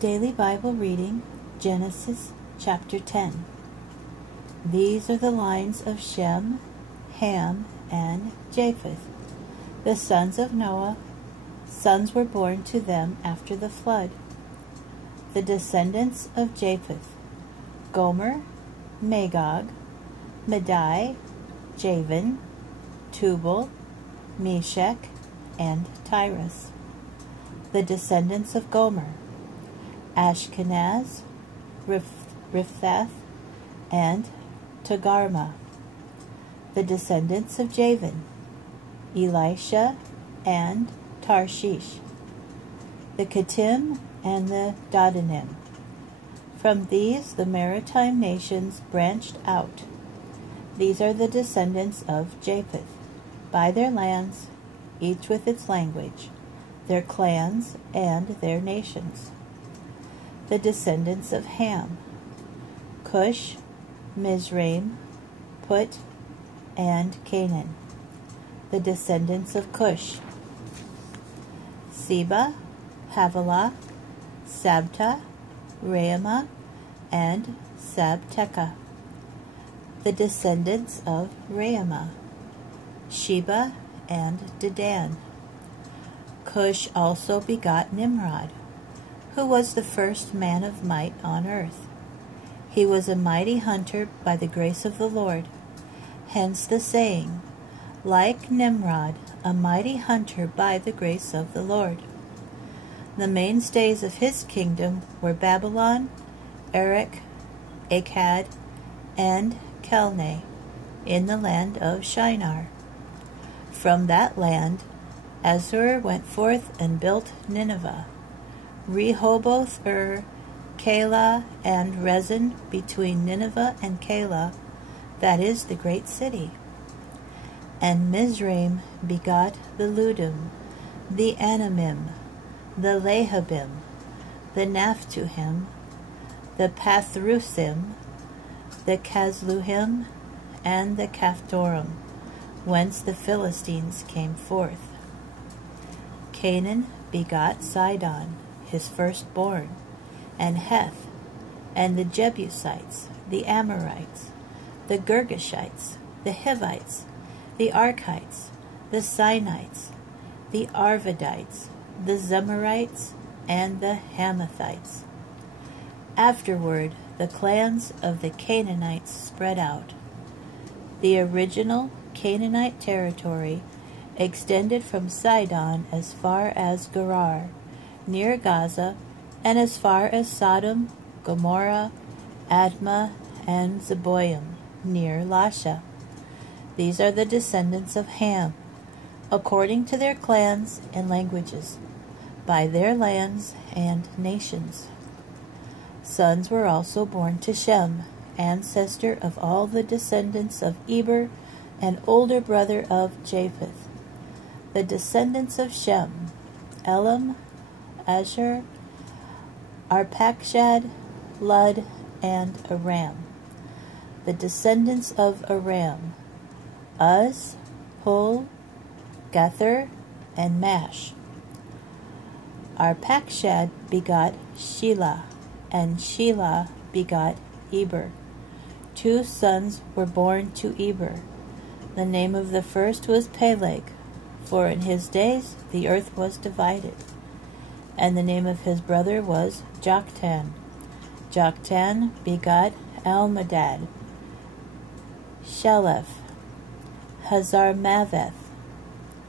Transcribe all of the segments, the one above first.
Daily Bible Reading, Genesis chapter 10. These are the lines of Shem, Ham, and Japheth, the sons of Noah. Sons were born to them after the flood. The descendants of Japheth: Gomer, Magog, Madai, Javan, Tubal, Meshech, and Tyrus. The descendants of Gomer: Ashkenaz, Riphath, and Togarmah. The descendants of Javan: Elisha and Tarshish. The Kittim and the Dodanim. From these the maritime nations branched out. These are the descendants of Japheth, by their lands, each with its language, their clans, and their nations. The descendants of Ham: Cush, Mizraim, Put, and Canaan. The descendants of Cush: Seba, Havilah, Sabta, Raamah, and Sabteca. The descendants of Raamah: Sheba and Dedan. Cush also begot Nimrod, who was the first man of might on earth. He was a mighty hunter by the grace of the Lord. Hence the saying, like Nimrod, a mighty hunter by the grace of the Lord. The mainstays of his kingdom were Babylon, Erech, Akkad, and Calneh, in the land of Shinar. From that land Assur went forth and built Nineveh, Rehoboth, Calah, and Rezin, between Nineveh and Calah, that is the great city. And Mizraim begot the Ludim, the Anamim, the Lehabim, the Naphtuhim, the Pathrusim, the Casluhim, and the Caphtorim, whence the Philistines came forth. Canaan begot Sidon, his firstborn, and Heth, and the Jebusites, the Amorites, the Girgashites, the Hivites, the Archites, the Sinites, the Arvadites, the Zemarites, and the Hamathites. Afterward, the clans of the Canaanites spread out. The original Canaanite territory extended from Sidon as far as Gerar, near Gaza, and as far as Sodom, Gomorrah, Admah, and Zeboim, near Lasha. These are the descendants of Ham, according to their clans and languages, by their lands and nations. Sons were also born to Shem, ancestor of all the descendants of Eber, and older brother of Japheth. The descendants of Shem: Elam, Asher, Arpachshad, Lud, and Aram. The descendants of Aram: Uz, Hul, Gether, and Mash. Arpachshad begot Shelah, and Shelah begot Eber. 2 sons were born to Eber. The name of the first was Peleg, for in his days the earth was divided. And the name of his brother was Joktan. Joktan begot Almadad, Sheleph, Hazarmaveth,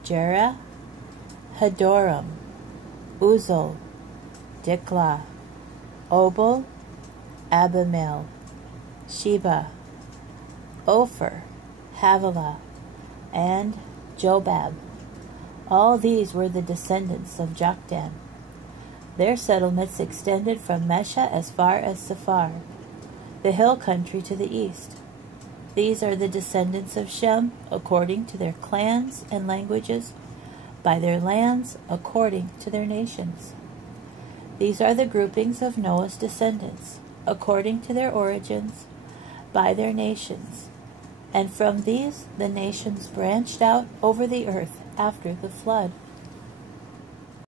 Jerah, Hadoram, Uzal, Diklah, Obal, Abimael, Sheba, Ophir, Havilah, and Jobab. All these were the descendants of Joktan. Their settlements extended from Mesha as far as Sephar, the hill country to the east. These are the descendants of Shem, according to their clans and languages, by their lands, according to their nations. These are the groupings of Noah's descendants, according to their origins, by their nations. And from these the nations branched out over the earth after the flood.